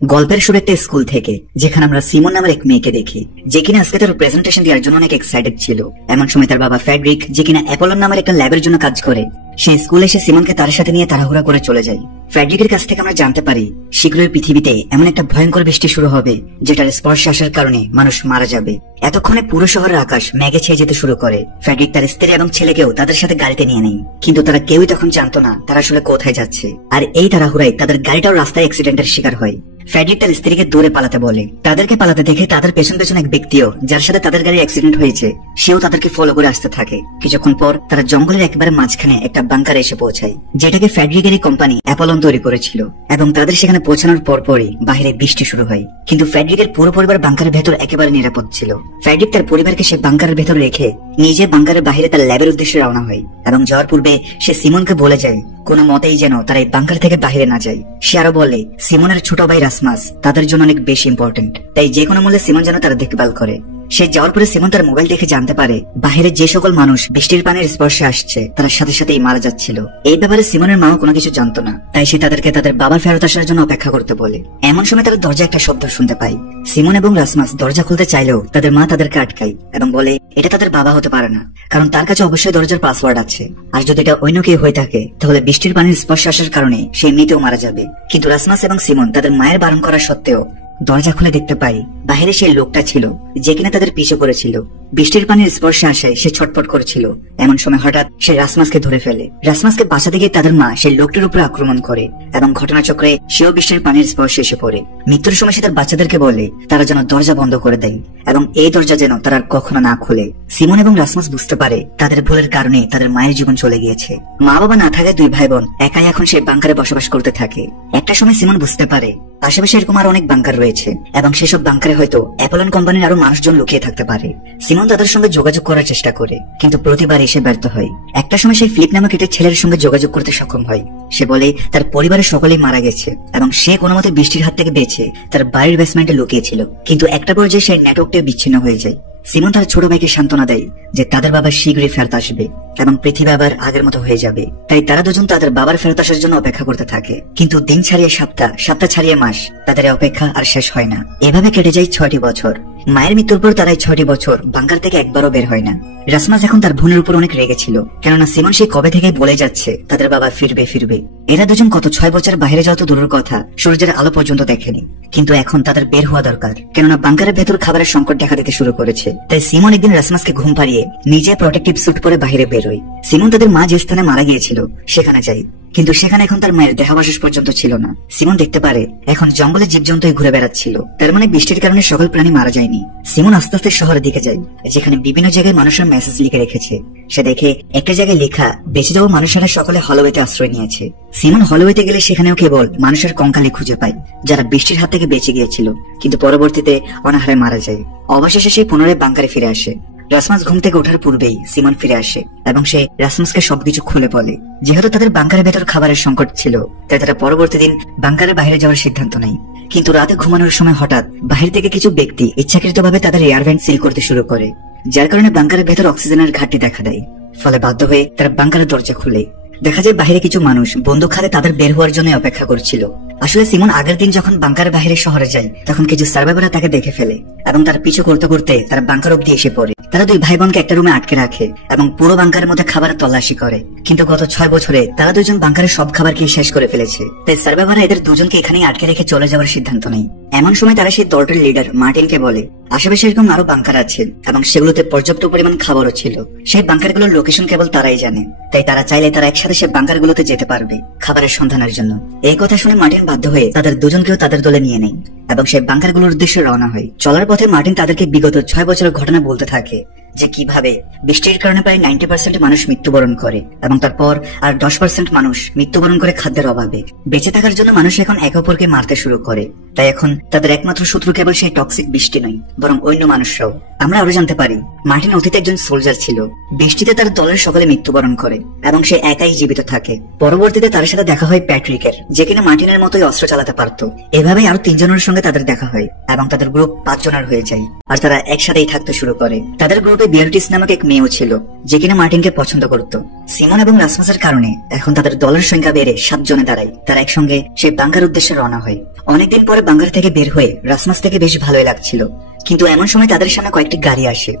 গল্পের শুরু একটা স্কুল থেকে, যেখানে আমরা সিমন নামের এক মেয়েকে দেখি, যে কিনা আজকে তার প্রেজেন্টেশন দেওয়ার জন্য অনেক এক্সাইটেড ছিল। এমন সময় তার বাবা ফ্রেডরিক, যে কিনা অ্যাপোলন নামের একটা ল্যাবের জন্য কাজ করে, সেই স্কুলে এসে সিমনকে তার সাথে নিয়ে তাড়াহুড়া করে চলে যায়। ফ্রেডরিকের কাছ থেকে আমরা জানতে পারি শীঘ্রই পৃথিবীতে এমন একটা ভয়ঙ্কর বৃষ্টি শুরু হবে যেটার স্পর্শে আসার কারণে মানুষ মারা যাবে। এতক্ষণে পুরো শহরের আকাশ মেঘে ছেয়ে যেতে শুরু করে। ফ্রেডরিক তার স্ত্রী এবং ছেলেকেও তাদের সাথে গাড়িতে নিয়ে নেয়, কিন্তু তারা কেউই তখন জানতো না তারা আসলে কোথায় যাচ্ছে। আর এই তাড়াহুড়ায় তাদের গাড়িটাও রাস্তায় অ্যাক্সিডেন্টের শিকার হয়। ফ্রেডরিক তার স্ত্রীকে দূরে পালাতে বলে। তাদেরকে পালাতে দেখে তাদের পেছন পেছন এক ব্যক্তিও, যার সাথে তাদের গাড়ি অ্যাক্সিডেন্ট হয়েছে, সেও তাদেরকে ফলো করে আসতে থাকে। কিছুক্ষণ পর তারা জঙ্গলের একেবারে মাঝখানে একটা বাংকারে এসে পৌঁছায়, যেটাকে ফ্রেডরিকেরই কোম্পানি অ্যাপোলন তৈরি করেছিল। এবং তাদের সেখানে পৌঁছানোর পরপরই বাইরে বৃষ্টি শুরু হয়। কিন্তু ফ্রেডরিকের পুরো পরিবার বাংকারের ভেতর একেবারে নিরাপদ ছিল। ফ্রেডরিক তার পরিবারকে সে বাংকারের ভেতর রেখে নিজে বাংকারের বাইরে তার ল্যাবের উদ্দেশ্যে রওনা হয়। এবং যাওয়ার পূর্বে সে সিমনকে বলে যায় কোনো মতেই যেন তারা এই বাংকার থেকে বাইরে না যায়। সে আরো বলে সিমনের ছোট ভাই রাসমাস তাদের জন্য অনেক বেশি ইম্পর্টেন্ট, তাই যে কোনো মূল্যে সিমন যেন তারা দেখভাল করে। সে যাওয়ার পরে সিমন তার মোবাইল দেখে জানতে পারে বাইরে যে সকল মানুষ বৃষ্টির পানির স্পর্শে আসছে তারা সাথে সাথেই মারা যাচ্ছিল। এই ব্যাপারে সিমনের মাও কোনো কিছু জানতো না, তাই সে তাদেরকে তাদের বাবার ফেরত আসার জন্য অপেক্ষা করতে বলে। এমন সময় তারা দরজা একটা শব্দ শুনতে পায়। সিমন এবং রাসমাস দরজা খুলতে চাইলেও তাদের মা তাদেরকে আটকায় এবং বলে এটা তাদের বাবা হতে পারে না, কারণ তার কাছে অবশ্যই দরজার পাসওয়ার্ড আছে। আর যদি এটা অন্য কেউ হয়ে থাকে তাহলে বৃষ্টির পানির স্পর্শে আসার কারণে সে এমনিতেও মারা যাবে। কিন্তু রাসমাস এবং সিমন তাদের মায়ের বারণ করা সত্ত্বেও দরজা খুলে দেখতে পাই বাহিরে সেই লোকটা ছিল যে কিনা তাদের পিছু করেছিল। বৃষ্টির পানির স্পর্শে আসায় সে ছটফট করেছিল। এমন সময় হঠাৎ সে রাসমাসকে ধরে ফেলে। রাসমাসকে বাঁচাতে গিয়ে তাদের মা সেই লোকটির উপরে আক্রমণ করে এবং ঘটনাচক্রে সেও বৃষ্টির পানির স্পর্শে এসে পড়ে। মৃত্যুর সময় সে তার বাচ্চাদেরকে বলে তারা যেন দরজা বন্ধ করে দেয় এবং এই দরজা যেন তারা আর কখনো না খুলে। সিমন এবং রাসমাস বুঝতে পারে তাদের ভুলের কারণে তাদের মায়ের জীবন চলে গিয়েছে। মা বাবা না থাকায় দুই ভাই বোন একাই এখন সেই বাংকারে বসবাস করতে থাকে। একটা সময় সিমন বুঝতে পারে আশেপাশে এরকম আরো অনেক বাংকার রয়েছে এবং সেসব বাংকারে হয়তো অ্যাপোলন কোম্পানির আরো মানুষজন লুকিয়ে থাকতে পারে। সিমন তাদের সঙ্গে যোগাযোগ করার চেষ্টা করে, কিন্তু প্রতিবার এসে ব্যর্থ হয়। একটা সময় সেই ফিলিপ নামক একটা ছেলের সঙ্গে যোগাযোগ করতে সক্ষম হয়। সে বলে তার পরিবারের সকলেই মারা গেছে এবং সে কোনো মতে বৃষ্টির হাত থেকে বেঁচে তার বাড়ির বেসমেন্টে লুকিয়েছিল। কিন্তু একটা পর্যায়ে সেই নেটওয়ার্কটা বিচ্ছিন্ন হয়ে যায়। সিমন তার ছোট ভাইকে সান্ত্বনা দেয় যে তাদের বাবা শীঘ্রই ফেরত আসবে এবং পৃথিবী আবার আগের মতো হয়ে যাবে। তাই তারা দুজন তাদের বাবার ফেরত আসার জন্য অপেক্ষা করতে থাকে। কিন্তু দিন ছাড়িয়ে সপ্তাহ, সপ্তাহ ছাড়িয়ে মাস, তাদের অপেক্ষা আর শেষ হয় না। এভাবে কেটে যায় 6টি বছর। মায়ের মৃত্যুর পর তারাই 6টি বছর বাংকার থেকে একবারও বের হয় না। রাসমাস এখন তার বোনের উপর অনেক রেগে ছিল, কেননা সিমন সেই কবে থেকে বলে যাচ্ছে তাদের বাবা ফিরবে। এরা দুজন কত 6 বছর বাইরে যাওয়া তো দূরের কথা, সূর্যের আলো পর্যন্ত দেখেনি। কিন্তু এখন তাদের বের হওয়া দরকার, কেননা বাংকারের ভেতর খাবারের সংকট দেখা দিতে শুরু করেছে। তাই সিমন একদিন রাসমাসকে ঘুম পাড়িয়ে নিজে প্রোটেক্টিভ স্যুট পরে বাইরে বের হয়। সিমন তাদের মা যে স্থানে মারা গিয়েছিল সেখানে যায়, কিন্তু সেখানে এখন তার মায়ের দেহাবশেষ পর্যন্ত ছিল না। সিমন দেখতে পারে এখন জঙ্গলে জীবজন্তুই ঘুরে বেড়াচ্ছিল, তার মানে বৃষ্টির কারণে সকল প্রাণী মারা যায়নি। সিমন আস্তে আস্তে শহরের দিকে যায়, যেখানে বিভিন্ন জায়গায় মানুষের মেসেজ লিখে রেখেছে। সে দেখে একটা জায়গায় লেখা বেঁচে যাওয়া মানুষেরা সকলে হলওয়েতে আশ্রয় নিয়েছে। সিমন হলওয়েতে গেলে সেখানেও কেবল মানুষের কঙ্কালি খুঁজে পায়, যারা বৃষ্টির হাত থেকে বেঁচে গিয়েছিল কিন্তু পরবর্তীতে অনাহারে মারা যায়। অবশেষে সে পুনরায় বাংকারে ফিরে আসে। রাসমাস ঘুম থেকে ওঠার পূর্বেই সিমন ফিরে আসে এবং সে রাসমাসকে সবকিছু খুলে বলে। যেহেতু তাদের বাংকারের ভেতর খাবারের সংকট ছিল, তাই তারা পরবর্তী দিন বাংকারের বাইরে যাওয়ার সিদ্ধান্ত নেয়। কিন্তু রাতে ঘুমানোর সময় হঠাৎ বাহির থেকে কিছু ব্যক্তি ইচ্ছাকৃতভাবে তাদের এয়ার ভেন্ট সিল করতে শুরু করে, যার কারণে বাংকারের ভেতর অক্সিজেনের ঘাটতি দেখা দেয়। ফলে বাধ্য হয়ে তারা বাংকারের দরজা খুলে। দেখা যায় বাইরে কিছু মানুষ বন্দুক হাতে তাদের বের হওয়ার জন্য অপেক্ষা করছিল। আসলে সিমন আগের দিন যখন বাংকার বাইরে শহরে যায় তখন কিছু সার্ভাইভাররা তাকে দেখে ফেলে এবং তার পিছু করতে করতে তারা বাংকার অব্দি এসে পড়ে। তারা দুই ভাই বোনকে একটা রুমে আটকে রাখে এবং পুরো বাংকারের মধ্যে খাবারের তল্লাশি করে। কিন্তু গত 6 বছরে তারা দুজন বাংকারের সব খাবার খেয়ে শেষ করে ফেলেছে। তাই সার্ভাইভাররা এদের দুজনকে এখানেই আটকে রেখে চলে যাওয়ার সিদ্ধান্ত নেয়। এমন সময় তারা সেই দলটির লিডার মার্টিনকে বলে আশেপাশে এরকম আরো বাংকার আছে এবং সেগুলোতে পর্যাপ্ত পরিমাণ খাবারও ছিল। সেই বাংকারগুলোর লোকেশন কেবল তারাই জানে, তাই তারা চাইলে তারা একসাথে সে বাংকারগুলোতে যেতে পারবে খাবারের সন্ধানের জন্য। এই কথা শুনে মার্টিন বাধ্য হয়ে তাদের দুজনকেও তাদের দলে নিয়ে নেয় এবং সেই বাংকারগুলোর উদ্দেশ্যে রওনা হয়। চলার পথে মার্টিন তাদেরকে বিগত 6 বছরের ঘটনা বলতে থাকে, যে কিভাবে বৃষ্টির কারণে প্রায় 90% মানুষ মৃত্যুবরণ করে এবং তারপর আর 10% মানুষ মৃত্যুবরণ করে খাদ্যের অভাবে। বেঁচে থাকার জন্য মানুষ এখন একে অপরকে মারতে শুরু করে। তাই এখন তাদের একমাত্র শত্রু কেবল সেই টক্সিক বৃষ্টি নয়, বরং অন্য মানুষরাও। আমরা আরো জানতে পারি মার্টিন অতীতে একজন সোলজার ছিল। বৃষ্টিতে তার দলের সকলে মৃত্যুবরণ করে এবং সে একাই জীবিত থাকে। পরবর্তীতে তার সাথে দেখা হয় প্যাট্রিকের, যে কিনা মার্টিনের মতোই অস্ত্র চালাতে পারত। এভাবেই আরো 3 জনের সঙ্গে তাদের দেখা হয় এবং তাদের গ্রুপ 5 জনের হয়ে যায় আর তারা একসাথেই থাকতে শুরু করে। তাদের গ্রুপে বিয়ারটিস নামক এক মেয়েও ছিল, যে কিনা মার্টিনকে পছন্দ করত। সিমন এবং রাসমাসের কারণে এখন তাদের দলের সংখ্যা বেড়ে 7 জনে দাঁড়ায়। তারা একসঙ্গে সেই বাংকার উদ্দেশ্যে রওনা হয়। অনেকদিন পরে বাংকার থেকে বের হয়ে রাসমাস থেকে বেশ ভালোই লাগছিল, কিন্তু এমন সময় তাদের সামনে কয়েকটি গাড়ি আসে।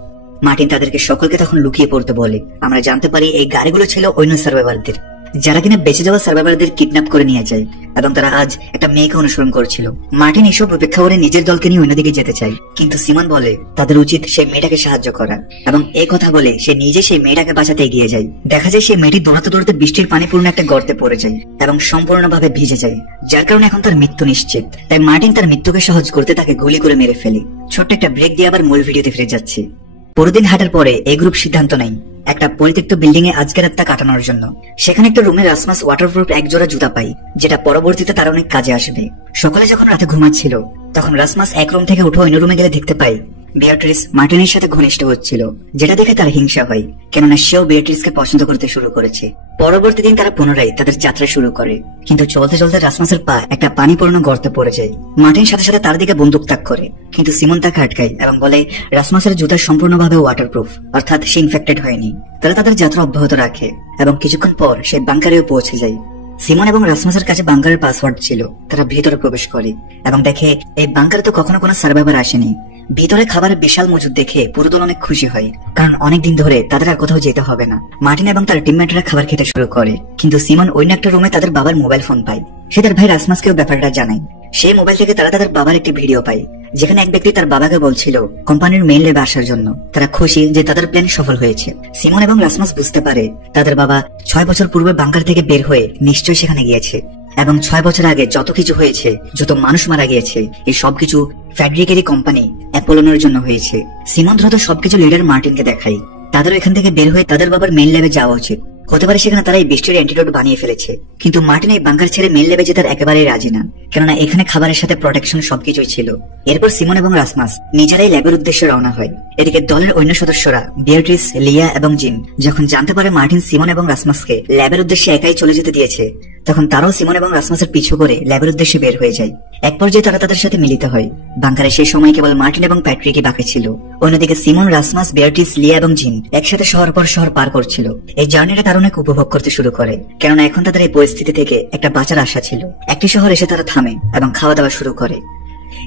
মার্টিন তাদেরকে সকলকে তখন লুকিয়ে পড়তে বলে। আমরা জানতে পারি এই গাড়িগুলো ছিল অন্য সার্ভাইভারদের, যারা কিনা বেঁচে যাওয়া সার্ভাইভারদের কিডন্যাপ করে নিয়ে যায়, এবং তারা আজ একটা মেয়েকে অনুসরণ করছিল। মার্টিন এসব উপেক্ষা করে নিজের দলকে নিয়ে অন্যদিকে যেতে চায়, কিন্তু সিমন বলে তাদের উচিত সেই মেয়েটাকে সাহায্য করা, এবং এই কথা বলে সে নিজে সেই মেয়েটাকে বাঁচাতে এগিয়ে যায়। দেখা যায় সেই মেয়েটি দৌড়াতে দৌড়াতে বৃষ্টির পানি পূর্ণ একটা গর্তে পড়ে যায় এবং সম্পূর্ণভাবে ভিজে যায়, যার কারণে এখন তার মৃত্যু নিশ্চিত। তাই মার্টিন তার মৃত্যুকে সহজ করতে তাকে গুলি করে মেরে ফেলে। ছোট্ট একটা ব্রেক দিয়ে আবার মূল ভিডিওতে ফিরে যাচ্ছে। পরদিন হাঁটার পরে এই গ্রুপ সিদ্ধান্ত নেয় একটা পরিত্যক্ত বিল্ডিং এ আজকের রাতটা কাটানোর জন্য। সেখানে একটা রুমে রাসমাস ওয়াটারপ্রুফ এক জোড়া জুতা পাই, যেটা পরবর্তীতে তার অনেক কাজে আসবে। সকালে যখন রাতে ঘুমাচ্ছিল তখন রাসমাস এক রুম থেকে উঠে অন্য রুমে গেলে দেখতে পাই বিয়াট্রিস মার্টিনের সাথে ঘনিষ্ঠ হচ্ছিল, যেটা দেখে তার হিংসা হয়, কেননা সেও বিয়াট্রিসকে পছন্দ করতে শুরু করেছে। পরবর্তী দিন তারা পুনরায় তাদের যাত্রা শুরু করে, কিন্তু চলতে চলতে রাসমাসের পা একটা পানিপূর্ণ গর্তে পড়ে যায়। মার্টিন সাথে সাথে তার দিকে বন্দুক তাক করে, কিন্তু সিমন তাকে আটকায় এবং বলে রাসমাসের জুতা সম্পূর্ণভাবে ওয়াটারপ্রুফ, অর্থাৎ সে ইনফেক্টেড হয়নি। তারা তাদের যাত্রা অব্যাহত রাখে এবং কিছুক্ষণ পর সে বাংকারেও পৌঁছে যায়। সিমন এবং রাসমাসের কাছে বাংকারের পাসওয়ার্ড ছিল। তারা ভিতরে প্রবেশ করে এবং দেখে এই বাংকারে তো কখনো কোনো সার্ভাইভার আসেনি। ভিতরে খাবারের বিশাল মজুদ দেখে পুরো দল অনেক খুশি হয়, কারণ অনেকদিন ধরে তাদের আর কোথাও যেতে হবে না। মার্টিন এবং তার টিমমেটরা খাবার খেতে শুরু করে, কিন্তু সিমন অন্য একটা রুমে তাদের বাবার মোবাইল ফোন পায়। সে তার ভাই রাসমাসকেও ব্যাপারটা জানায়। সেই মোবাইল থেকে তারা তাদের বাবার একটি ভিডিও পায়, যেখানে এক ব্যক্তি তার বাবাকে বলছিল কোম্পানির মেইন ল্যাবে আসার জন্য। তারা খুশি যে তাদের প্ল্যান সফল হয়েছে। সিমন এবং রাসমাস বুঝতে পারে তাদের বাবা 6 বছর পূর্বে বাংকার থেকে বের হয়ে নিশ্চয়ই সেখানে গিয়েছে, এবং 6 বছর আগে যত কিছু হয়েছে, যত মানুষ মারা গিয়েছে, এই সবকিছু ফ্যাড্রিকেরই কোম্পানি অ্যাপোলোনের জন্য হয়েছে। সিমন দ্রুত সবকিছু লিডার মার্টিনকে দেখায়। তাদের এখান থেকে বের হয়ে তাদের বাবার মেইন ল্যাবে যাওয়া উচিত। হতে পারে সেখানে তারা এই বৃষ্টির অ্যান্টিডোট বানিয়ে ফেলেছে, কিন্তু মার্টিন এই বাংকার ছেড়ে মেইন ল্যাবে যেতে একেবারেই রাজি না, কেননা এখানে খাবারের সাথে প্রোটেকশন সবকিছুই ছিল। এরপর সিমন এবং রাসমাস নিজেরাই ল্যাবের উদ্দেশ্যে রওনা হয়। এদিকে দলের অন্য সদস্যরা বিয়াট্রিস, লিয়া এবং জিম যখন জানতে পারে মার্টিন সিমন এবং রাসমাসকে ল্যাবের উদ্দেশ্যে একাই চলে যেতে দিয়েছে, তখন তারাও সিমন এবং রাসমাসের পিছু করে ল্যাবের উদ্দেশ্যে বের হয়ে যায়। এক পর্যায়ে তারা তাদের সাথে মিলিত হয়। বাংকারে সেই সময় কেবল মার্টিন এবং প্যাট্রিকই বাকি ছিল। অন্যদিকে সিমন, রাসমাস, বিয়াট্রিস, লিয়া এবং জিন একসাথে শহর পর শহর পার করছিল। এই জার্নিটা তারা অনেক উপভোগ করতে শুরু করে, কেননা এখন তাদের এই পরিস্থিতি থেকে একটা বাঁচার আশা ছিল। একটি শহর এসে তারা থামে এবং খাওয়া দাওয়া শুরু করে।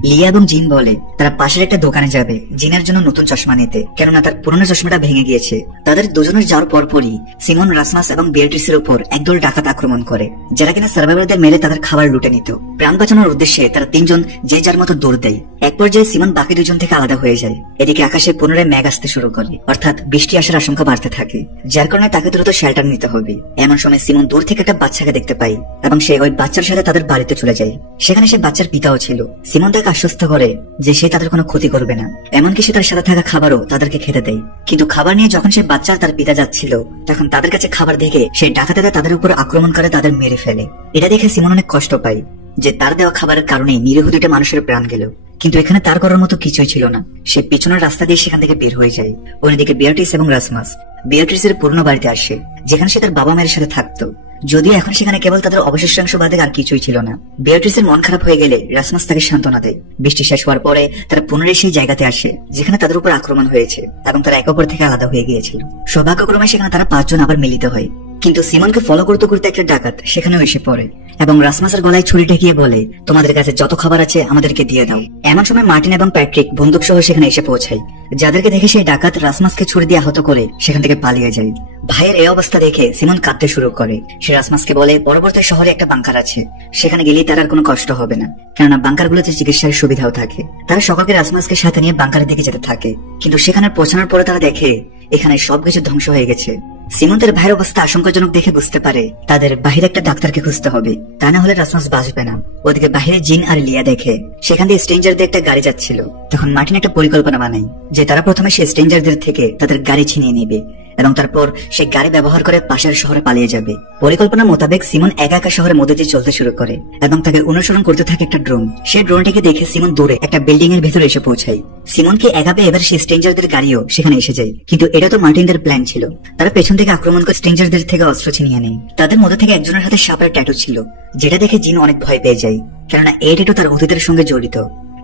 লিয়া এবং জিন বলে তারা পাশের একটা দোকানে যাবে জিনের জন্য নতুন চশমা নিতে, কেননা তার পুরনো চশমাটা ভেঙে গিয়েছে। তাদের দুজনের যাওয়ার পরপরই সিমন, রাসমাস এবং বিয়াট্রিসের উপর একদল ডাকাত আক্রমণ করে, যারা কিনা সার্ভাইভারদের মেরে তাদের খাবার লুটে নিত। প্রাণ বাঁচানোর উদ্দেশ্যে তারা তিনজন যে যার মতো দৌড় দেয়। এক পর্যায়ে সিমন বাকি দুজন থেকে আলাদা হয়ে যায়। এদিকে আকাশে পুনরায় মেঘ আসতে শুরু করে, অর্থাৎ বৃষ্টি আসার আশঙ্কা বাড়তে থাকে, যার কারণে তাকে দ্রুত শেল্টার নিতে হবে। এমন সময় সিমন দূর থেকে একটা বাচ্চাকে দেখতে পায় এবং সে ওই বাচ্চার সাথে তাদের বাড়িতে চলে যায়। সেখানে সে বাচ্চার পিতাও ছিল। সিমন তাকে আশ্বস্ত করে যে সে তাদের কোনো ক্ষতি করবে না, এমনকি সে তার সাথে থাকা খাবারও তাদেরকে খেতে দেয়। কিন্তু খাবার নিয়ে যখন সে বাচ্চা আর তার পিতা যাচ্ছিল, তখন তাদের কাছে খাবার দেখে সে ডাকাতেরা তাদের উপর আক্রমণ করে তাদের মেরে ফেলে। এটা দেখে সিমন অনেক কষ্ট পায় যে তার দেওয়া খাবারের কারণে নিরীহ দুইটা মানুষের প্রাণ গেল, কিন্তু এখানে তার করার মতো কিছুই ছিল না। সে পিছনের রাস্তা দিয়ে সেখান থেকে বের হয়ে যায়। অন্যদিকে বিয়াট্রিস এবং রাসমাস বিয়াট্রিসের পুরনো বাড়িতে আসে, যেখানে সে তার বাবা মায়ের সাথে থাকতো, যদিও এখন সেখানে কেবল তাদের অবশিষ্টাংশ বাদে আর কিছুই ছিল না। বিয়াট্রিসের মন খারাপ হয়ে গেলে রাসমাস তাকে সান্ত্বনা দেয়। বৃষ্টি শেষ হওয়ার পরে তারা পুনরায় সেই জায়গাতে আসে যেখানে তাদের উপর আক্রমণ হয়েছে এবং তারা একে অপর থেকে আলাদা হয়ে গিয়েছিল। সৌভাগ্যক্রমে সেখানে তারা 5 জন আবার মিলিত হয়, কিন্তু সিমনকে ফলো করতে করতে একটা ডাকাত সেখানেও এসে পড়ে এবং রাসমাসের গলায় ছুরি ঠেকিয়ে বলে তোমাদের কাছে যত খাবার আছে আমাদেরকে দিয়ে দাও। এমন সময় মার্টিন এবং প্যাট্রিক বন্দুক সহ সেখানে এসে পৌঁছায়, যাদেরকে দেখে সেই ডাকাত রাসমাসকে ছুরি দিয়ে আহত করে সেখান থেকে পালিয়ে যায়। ভাইয়ের এই অবস্থা দেখে সিমন কাঁদতে শুরু করে। সে রাসমাসকে বলে পরবর্তী শহরে একটা বাংকার আছে, সেখানে গেলেই তার আর কোনো কষ্ট হবে না, কেননা বাংকারগুলোতে চিকিৎসার সুবিধাও থাকে। তারা সকলকে রাসমাসকে সাথে নিয়ে বাংকারের দিকে যেতে থাকে, কিন্তু সেখানে পৌঁছানোর পরে তারা দেখে এখানে সবকিছু ধ্বংস হয়ে গেছে। সিমন তার ভাইয়ের অবস্থা আশঙ্কাজনক দেখে বুঝতে পারে তাদের বাহিরে একটা ডাক্তারকে খুঁজতে হবে, তা না হলে রাসমাস বাঁচবে না। ওদিকে বাহিরে জিন আর লিয়া দেখে সেখান দিয়ে স্ট্রেঞ্জারদের একটা গাড়ি যাচ্ছিল। তখন মার্টিন একটা পরিকল্পনা বানায় যে তারা প্রথমে সেই স্ট্রেঞ্জারদের থেকে তাদের গাড়ি ছিনিয়ে নেবে এবং তারপর সে গাড়ি ব্যবহার করে পাশের শহরে পালিয়ে যাবে। পরিকল্পনা মোতাবেক সিমন একা একা শহরের মধ্যে দিয়ে চলতে শুরু করে এবং তাকে অনুসরণ করতে থাকে একটা ড্রোন। সেই ড্রোনটিকে দেখে সিমন দৌড়ে একটা বিল্ডিং এর ভেতরে এসে পৌঁছায়। সিমনকে এগাবে এবার সেই স্ট্রেঞ্জারদের গাড়িও সেখানে এসে যায়, কিন্তু এটা তো মার্টিনদের প্ল্যান ছিল। তারা পেছন থেকে আক্রমণ করে স্ট্রেঞ্জারদের থেকে অস্ত্র ছিনিয়ে নেয়। তাদের মধ্যে থেকে একজনের হাতে সাপের ট্যাটু ছিল, যেটা দেখে জিন অনেক ভয় পেয়ে যায়, কেননা এই ট্যাটু তার অতীতের সঙ্গে জড়িত।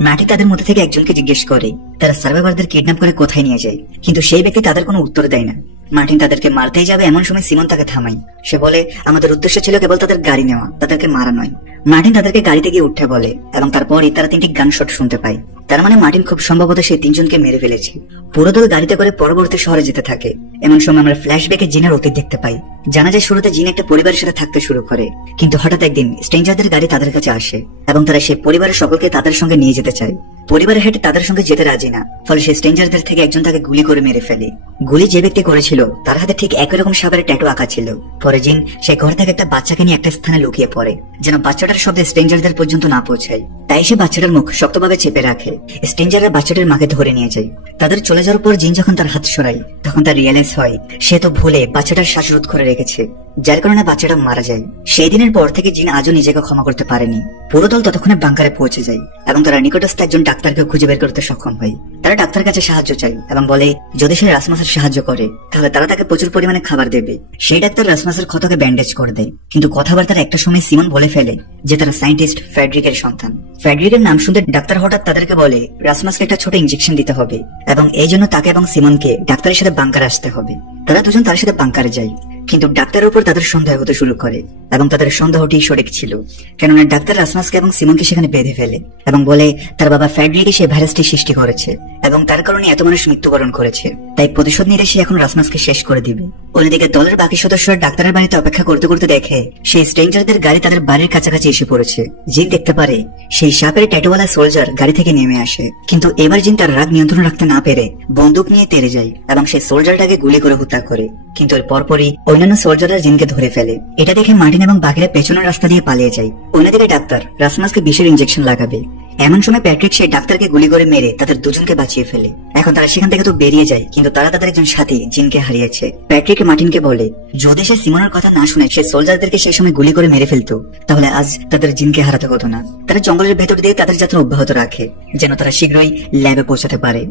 মার্টিন তাদের মধ্যে থেকে একজনকে জিজ্ঞেস করে তারা সার্ভাইভারদের কিডন্যাপ করে কোথায় নিয়ে যায়, কিন্তু সেই ব্যক্তি তাদের কোনো উত্তর দেয় না। মার্টিন তাদেরকে মারতেই যাবে এমন সময় সিমন তাকে থামায়। সে বলে, আমাদের উদ্দেশ্য ছিল কেবল তাদের গাড়ি নেওয়া, তাদেরকে মারা নয়। মার্টিন তাদেরকে গাড়িতে গিয়ে উঠতে বলে এবং তারপরই তারা 3টি গানশট শুনতে পায়। তার মানে মার্টিন খুব সম্ভবত সেই 3জনকে মেরে ফেলেছে। পুরো দল গাড়িতে করে পরবর্তী শহরে যেতে থাকে। এমন সময় আমরা ফ্ল্যাশব্যাকে জিনের অতীত দেখতে পাই। জানা যায় শুরুতে জিন একটা পরিবারের সাথে থাকতে শুরু করে, কিন্তু হঠাৎ একদিন স্ট্রেঞ্জারদের গাড়ি তাদের কাছে আসে এবং তারা সেই পরিবারের সকলকে তাদের সঙ্গে নিয়ে যেতে চায়। পরিবারের হেড তাদের সঙ্গে যেতে রাজি না, ফলে সেই স্ট্রেঞ্জারদের থেকে একজন তাকে গুলি করে মেরে ফেলে। গুলি যে ব্যক্তি করেছিল তার হাতে ঠিক একই রকম সাপের ট্যাটু আঁকা ছিল। পরে জিন সেই ঘর থেকে একটা বাচ্চাকে নিয়ে একটা স্থানে লুকিয়ে পড়ে, যেন বাচ্চাটার শব্দ স্ট্রেঞ্জারদের পর্যন্ত না পৌঁছায়। তাই সে বাচ্চাটার মুখ শক্তভাবে চেপে রাখে। স্ট্রেঞ্জাররা বাচ্চাটার মাকে ধরে নিয়ে যায়। তাদের চলে যাওয়ার পর জিন যখন তার হাত সরায়, তখন তার রিয়েলাইজ হয় সে তো ভুলে বাচ্চাটার শ্বাসরোধ করে রেখেছে, যার কারণে বাচ্চাটা মারা যায়। সেই দিনের পর থেকে জিন আজও নিজেকে ক্ষমা করতে পারেনি। পুরো দল ততক্ষণে বাংকারে পৌঁছে যায় এবং তারা নিকটস্থ একজন ডাক্তারকে খুঁজে বের করতে সক্ষম হয়। তারা ডাক্তারের কাছে সাহায্য চায় এবং বলে যদি সে রাসমাসের সাহায্য করে তাহলে তারা তাকে প্রচুর পরিমাণে খাবার দেবে। সেই ডাক্তার রাসমাসের ক্ষতকে ব্যান্ডেজ করে দেয়, কিন্তু কথাবার্তার একটা সময় সিমন বলে ফেলে যে তারা সায়েন্টিস্ট ফ্রেডরিকের সন্তান। ফ্রেডরিকের নাম শুনতে ডাক্তার হঠাৎ তাদেরকে বলে রাসমাসকে একটা ছোট ইনজেকশন দিতে হবে এবং এই জন্য তাকে এবং সিমনকে ডাক্তারের সাথে বাংকারে আসতে হবে। তারা দুজন তার সাথে বাংকারে যায়, কিন্তু ডাক্তারের উপর তাদের সন্দেহ হতে শুরু করে এবং তাদের সন্দেহটি সঠিক ছিল, কেননা ডাক্তার রাসমাসকে এবং সিমনকে সেখানে বেঁধে ফেলে এবং বলে তার বাবা ফ্রেডরিক সেই ভাইরাসটি সৃষ্টি করেছে এবং তার কারণে এত মানুষ মৃত্যুবরণ করেছে, তাই প্রতিশোধ নিতে সে এখন রাসমাসকে শেষ করে দিবে। অন্যদিকে দলের বাকি সদস্যরা ডাক্তারের বাড়িতে অপেক্ষা করতে করতে দেখে সেই স্ট্রেঞ্জারদের গাড়ি তাদের বাড়ির কাছাকাছি এসে পড়েছে। জিন দেখতে পারে সেই সাপের ট্যাটুওয়ালা সোলজার গাড়ি থেকে নেমে আসে, কিন্তু এবার জিন তার রাগ নিয়ন্ত্রণ রাখতে না পেরে বন্দুক নিয়ে তেড়ে যায় এবং সেই সোলজারটাকে গুলি করে হত্যা করে। কিন্তু এর পরপরই অন্যান্য সোলজাররা জিনকে ধরে ফেলে। এটা দেখে মার্টিন এবং বাকিরা পেছনের রাস্তা দিয়ে পালিয়ে যায়। অন্যদিকে ডাক্তার রাসমাসকে বিষের ইনজেকশন লাগাবে। এমন সময় প্যাট্রিক সেই ডাক্তারকে গুলি করে মেরে তাদের দুজনকে বাঁচিয়ে ফেলে। এখন তারা সেখান থেকে তো বেরিয়ে যায়, কিন্তু তারা তাদের একজন সাথী জিনকে হারিয়েছে। প্যাট্রিক মার্টিনকে বলে যদি সে সিমনের কথা না শুনে সে সোলজারদেরকে সেই সময় গুলি করে মেরে ফেলতো, তাহলে আজ তাদের জিনকে হারাতে হতো না। তারা জঙ্গলের ভেতর দিয়ে তাদের যাত্রা অব্যাহত রাখে যেন তারা শীঘ্রই ল্যাবে পৌঁছাতে পারে।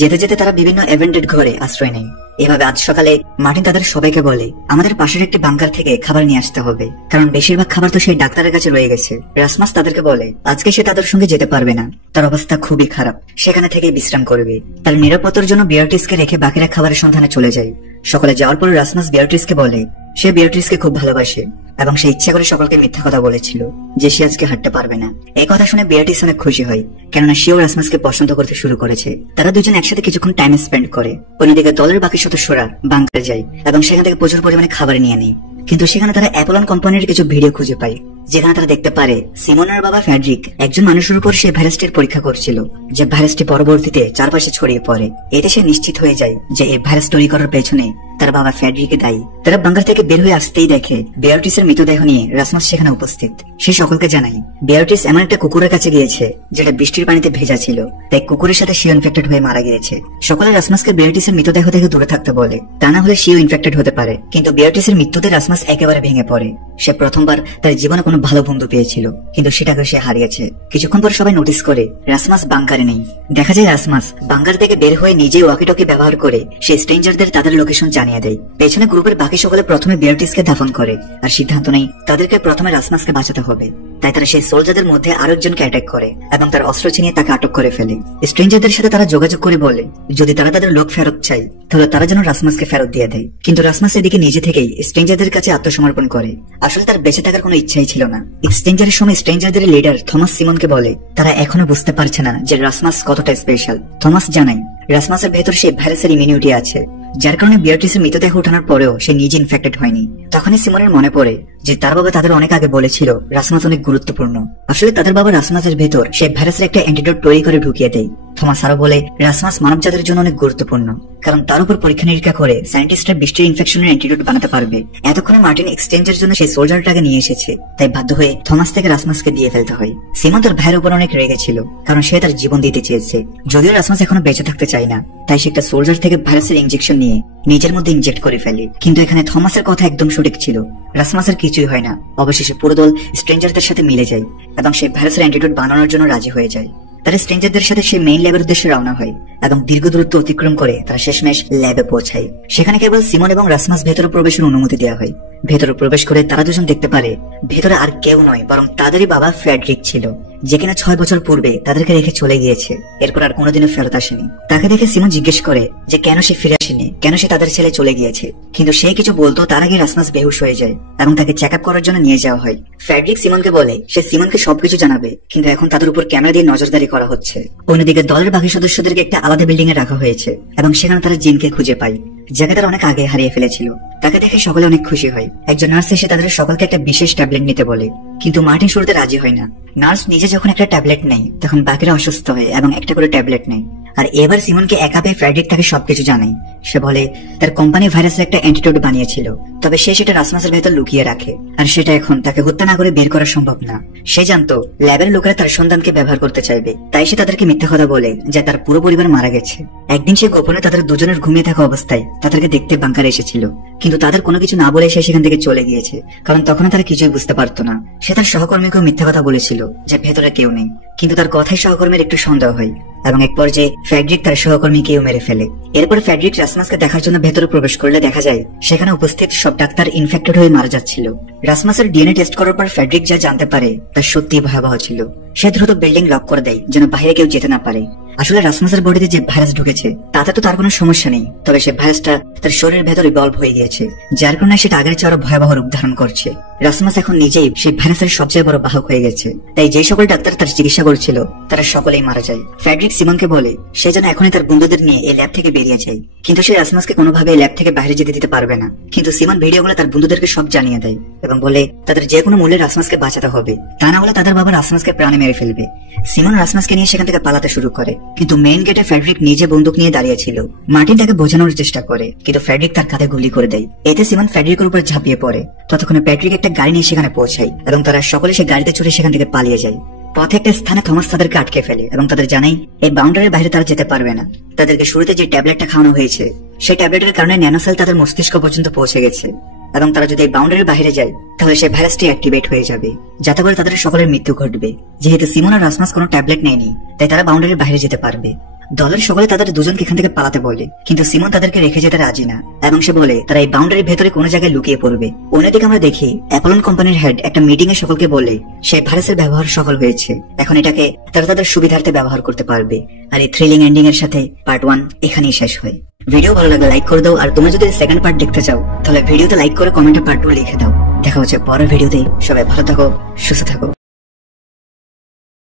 যেতে যেতে তারা বিভিন্ন অ্যাভেন্টেড ঘরে আশ্রয় নেয়। এভাবে আজ সকালে মার্টিন তাদের সবাইকে বলে আমাদের পাশের একটি বাংকার থেকে খাবার নিয়ে আসতে হবে, কারণ বেশিরভাগ খাবার তো সেই ডাক্তারের কাছে রয়ে গেছে। রাসমাস তাদেরকে বলে আজকে সে তাদের সঙ্গে যেতে পারবে না, তার অবস্থা খুবই খারাপ, সেখানে থেকে বিশ্রাম করবে। তার নিরাপত্তার জন্য বিয়ার্টিসকে রেখে বাকিরা খাবারের সন্ধানে চলে যায়। সকালে যাওয়ার পর রাসমাস বিয়ার্টিসকে বলে সে বিয়ার্টিসকে খুব ভালোবাসে এবং সে ইচ্ছা করে সকলকে মিথ্যা কথা বলেছিল যে সে আজকে হাঁটতে পারবে না। এই কথা শুনে বিয়ার্টিস অনেক খুশি হয়, কেননা সেও রাসমাসকে পছন্দ করতে শুরু করেছে। তারা দুজন একসাথে কিছুক্ষণ টাইম স্পেন্ড করে। অন্যদিকে দলের বাকি সদস্যরা বাংকারে যায় এবং সেখান থেকে প্রচুর পরিমাণে খাবার নিয়ে নেয়। কিন্তু সেখানে তারা অ্যাপোলন কোম্পানির কিছু ভিডিও খুঁজে পায়, যেখানে তারা দেখতে পারে সিমনের বাবা ফ্রেডরিক একজন মানুষের উপর সেই ভাইরাসটির পরীক্ষা করছিল, যে ভাইরাসটি পরবর্তীতে চারপাশে ছড়িয়ে পড়ে। এতে সে নিশ্চিত হয়ে যায় যে এই ভাইরাস তৈরি করার পেছনে তার বাবা ফ্রেডরিকে দায়ী। তারা বাংকার থেকে বের হয়ে আসতেই দেখে বেয়ার্টিসের মৃতদেহ নিয়ে রাসমাস সেখানে উপস্থিত। সে সকলকে জানায় বেয়ার্টিস এমন একটা কুকুরের কাছে গিয়েছে যেটা বৃষ্টির পানিতে ভেজা ছিল, তাই কুকুরের সাথে সে ইনফেক্টেড হয়ে মারা গিয়েছে। সকলে রাসমাসকে বেয়ার্টিসের মৃতদেহ থেকে দূরে থাকতে বলে, তা না হলে সেও ইনফেক্টেড হতে পারে। কিন্তু বেয়ার্টিসের মৃত্যুতে রাসমাস একেবারে ভেঙে পড়ে। সে প্রথমবার তার জীবনে কোনো ভালো বন্ধু পেয়েছিল, কিন্তু সেটাকে সে হারিয়েছে। কিছুক্ষণ পর সবাই নোটিস করে রাসমাস বাংকারে নেই। দেখা যায় রাসমাস বাংকার থেকে বের হয়ে নিজে ওয়াকিটকি ব্যবহার করে সেই স্ট্রেঞ্জারদের তাদের লোকেশন জানিয়ে দেয়। পেছনে গ্রুপের বাকি সকলে প্রথমে বেয়ার্টিসকে দাফন করে আর সিদ্ধান্ত নেয় তাদেরকে প্রথমে রাসমাসকে বাঁচাতে হবে। তাই তারা সেই সোলজারদের মধ্যে আরো একজনকে অ্যাটাক করে এবং তার অস্ত্র ছিনিয়ে তাকে আটক করে ফেলে। স্ট্রেঞ্জারদের সাথে তারা যোগাযোগ করে বলে যদি তারা তাদের লোক ফেরত চায় তাহলে তারা যেন রাসমাসকে ফেরত দিয়ে দেয়। কিন্তু রাসমাস এদিকে নিজে থেকেই স্ট্রেঞ্জারদের কাছে আত্মসমর্পণ করে। আসলে তার বেঁচে থাকার কোনো ইচ্ছাই ছিল না। এক্সচেঞ্জারের সময় স্ট্রেঞ্জারদের লিডার থমাস সিমনকে বলে তারা এখনো বুঝতে পারছে না যে রাসমাস কতটা স্পেশাল। থমাস জানায় রাসমাসের ভেতর সেই ভাইরাসের ইমিউনিটি আছে, যার কারণে বিয়ার্টিসের মৃতদেহ ওঠানোর পরেও সে নিজে ইনফেক্টেড হয়নি। তখনই সিমনের মনে পড়ে যে তার বাবা তাদের অনেক আগে বলেছিল রাসমাস অনেক গুরুত্বপূর্ণ। আসলে তাদের বাবা রাসমাসের ভেতর সেই ভাইরাসের একটা অ্যান্টিডোট তৈরি করে ঢুকিয়ে দেয়। থমাস আরো বলে রাসমাস মানবজাতির জন্য অনেক গুরুত্বপূর্ণ, কারণ তার উপর পরীক্ষা নিরীক্ষা করে সায়েন্টিস্টরা বৃষ্টির ইনফেকশনের অ্যান্টিডোট বানাতে পারবে। এতক্ষণে মার্টিন এক্সচেঞ্জের জন্য সেই সোলজারটাকে নিয়ে এসেছে, তাই বাধ্য হয়ে থমাস থেকে রাসমাসকে দিয়ে ফেলতে হয়। সিমন তার ভাইয়ের উপর অনেক রেগে ছিল, কারণ সে তার জীবন দিতে চেয়েছে। যদিও রাসমাস এখনো বেঁচে থাকতে চায় না, তাই সে একটা সোলজার থেকে ভাইরাসের ইনজেকশন নিয়ে নিজের মধ্যে ইনজেক্ট করে ফেলে। কিন্তু এখানে থমাসের কথা একদম সঠিক ছিল, রাসমাসের কিছুই হয় না। অবশেষে পুরো দল স্ট্রেঞ্জারদের সাথে মিলে যায় এবং সেই ভাইরাসের অ্যান্টিডোট বানানোর জন্য রাজি হয়ে যায়। তারা স্ট্রেঞ্জারদের সাথে সেই মেইন ল্যাবের উদ্দেশ্যে রওনা হয় এবং দীর্ঘ দূরত্ব অতিক্রম করে তারা শেষমেশ ল্যাবে পৌঁছায়। সেখানে কেবল সিমন এবং রাসমাস ভেতরে প্রবেশের অনুমতি দেওয়া হয়। ভেতরে প্রবেশ করে তারা দুজন দেখতে পারে ভেতরে আর কেউ নয় বরং তাদেরই বাবা ফ্রেডরিক ছিল। যে কিনা 6 বছর পূর্বে তাদেরকে রেখে চলে গিয়েছে, এরপর আর কোনোদিনও ফেরত আসেনি। তাকে দেখে সিমন জিজ্ঞেস করে যে কেন সে ফিরে আসেনি, কেন সে তাদের ছেলে চলে গিয়েছে, কিন্তু সে কিছু বলতো তার আগে রাসমাস বেহুশ হয়ে যায় এবং তাকে চেক আপ করার জন্য নিয়ে যাওয়া হয়। ফ্রেডরিক সিমনকে বলে সে সিমনকে সবকিছু জানাবে, কিন্তু এখন তাদের উপর ক্যামেরা দিয়ে নজরদারি করা হচ্ছে। অন্যদিকে দলের বাকি সদস্যদেরকে একটা আলাদা বিল্ডিং এ রাখা হয়েছে এবং সেখানে তারা জিনকে খুঁজে পায়, যাকে তারা অনেক আগে হারিয়ে ফেলেছিল। তাকে দেখে সকলে অনেক খুশি হয়। একজন নার্স এসে তাদের সকলকে একটা বিশেষ ট্যাবলেট নিতে বলে, কিন্তু মার্টিন শুরুতে রাজি হয় না। নার্স নিজে যখন একটা ট্যাবলেট নেয় তখন বাকিরা অসুস্থ হয় এবং একটা করে ট্যাবলেট নেয়। আর এবার সিমনকে একা পেয়ে ফ্রেডরিক তাকে সবকিছু জানায়। সে বলে তার কোম্পানি ভাইরাসের একটা অ্যান্টিডোট বানিয়েছিল, তবে সে সেটা রাসমাসের ভেতর লুকিয়ে রাখে, আর সেটা এখন তাকে হত্যা না করে বের করা সম্ভব না। সে জানতো ল্যাবের লোকেরা তার সন্তানকে ব্যবহার করতে চাইবে, তাই সে তাদেরকে মিথ্যা কথা বলে যে তার পুরো পরিবার মারা গেছে। একদিন সে গোপনে তাদের দুজনের ঘুমিয়ে থাকা অবস্থায় তাদেরকে দেখতে বাংকারে এসেছিল, কিন্তু তাদের কোনো কিছু না বলে সে সেখান থেকে চলে গিয়েছে, কারণ তখন তারা কিছুই বুঝতে পারতো না। সে তার সহকর্মীকেও মিথ্যা কথা বলেছিল যে ভেতরে কেউ নেই, কিন্তু তার কথায় সহকর্মীর একটু সন্দেহ হয় এবং এক পর্যায়ে ফ্রেডরিক তার সহকর্মীকেও মেরে ফেলে। এরপর ফ্রেডরিক রাসমাসকে দেখার জন্য ভেতরে প্রবেশ করলে দেখা যায় সেখানে উপস্থিত সব ডাক্তার ইনফেক্টেড হয়ে মারা যাচ্ছিল। রাসমাসের ডিএনএ টেস্ট করার পর ফ্রেডরিক যা জানতে পারে তা সত্যিই ভয়াবহ ছিল। সে দ্রুত বিল্ডিং লক করে দেয় যেন বাইরে কেউ যেতে না পারে। আসলে রাসমাসের বডিতে যে ভাইরাস ঢুকেছে তাতে তো তার কোনো সমস্যা নেই, তবে সে ভাইরাসটা তার শরীরের ভেতরে ইভলভ হয়ে গিয়েছে, যার কারণে সেটা আগের চেয়ে আরো ভয়াবহ রূপ ধারণ করছে। রাসমাস এখন নিজেই সেই ভাইরাসের সবচেয়ে বড় বাহক হয়ে গেছে, তাই যে সকল ডাক্তার তার চিকিৎসা করছিল তারা সকলেই মারা যায়। ফ্রেডরিক সিমনকে বলে সে যেন এখনই তার বন্ধুদের নিয়ে এই ল্যাব থেকে বেরিয়ে যায়, কিন্তু সে রাসমাসকে কোনোভাবে ল্যাব থেকে বাইরে যেতে দিতে পারবে না। কিন্তু সিমন ভিডিওগুলো তার বন্ধুদেরকে সব জানিয়ে দেয় এবং বলে তাদের যে কোনো মূল্যে রাসমাসকে বাঁচাতে হবে, তা না হলে তাদের বাবা রাসমাসকে প্রাণে মেরে ফেলবে। সিমন রাসমাসকে নিয়ে সেখান থেকে পালাতে শুরু করে, কিন্তু মেইন গেটে ফ্রেডরিক নিজে বন্দুক নিয়ে দাঁড়িয়ে ছিল। মার্টিন তাকে বোঝানোর চেষ্টা করে, কিন্তু ফ্রেডরিক তার কাঁধে গুলি করে দেয়। এতে সিমন ফ্রেডরিকের উপর ঝাঁপিয়ে পড়ে। ততক্ষণে প্যাট্রিক একটা গাড়ি নিয়ে সেখানে পৌঁছায় এবং তারা সকলে সে গাড়িতে চড়ে সেখান থেকে পালিয়ে যায়। পথে একটা স্থানে থমাস তাদেরকে আটকে ফেলে এবং তাদের জানাই এই বাউন্ডারির বাইরে তারা যেতে পারবে না। তাদেরকে শুরুতে যে ট্যাবলেটটা খাওয়ানো হয়েছে সেই ট্যাবলেটের কারণে ন্যানোসেল তাদের মস্তিষ্ক পর্যন্ত পৌঁছে গেছে এবং তারা যদি এই বাউন্ডারির বাইরে যায় তাহলে সেই ভাইরাসটি অ্যাক্টিভেট হয়ে যাবে, যাতে করে তাদের সকলের মৃত্যু ঘটবে। যেহেতু সিমন আর রাসমাস কোনো ট্যাবলেট নেয়নি, তাই তারা বাউন্ডারির বাইরে যেতে পারবে। দলের সকলে তাদের দুজনকে এখান থেকে পালাতে বলে, কিন্তু সিমন তাদেরকে রেখে যেতে রাজি না এবং সে বলে তারা এই বাউন্ডারির ভেতরে কোনো জায়গায় লুকিয়ে পড়বে। অন্যদিকে আমরা দেখি অ্যাপলন কোম্পানির হেড একটা মিটিং এ সকলকে বলে সেই ভাইরাসের ব্যবহার সফল হয়েছে, এখন এটাকে তারা তাদের সুবিধার্থে ব্যবহার করতে পারবে। আর এই থ্রিলিং এন্ডিং এর সাথে পার্ট 1 এখানেই শেষ হয়। ভিডিও ভালো লাগলে লাইক করে দাও, আর তুমি যদি সেকেন্ড পার্ট দেখতে চাও তাহলে ভিডিওতে লাইক করে কমেন্টে পার্ট 2 লিখে দাও। দেখা হচ্ছে পরের ভিডিওতে। সবাই ভালো থাকো, সুস্থ থাকো।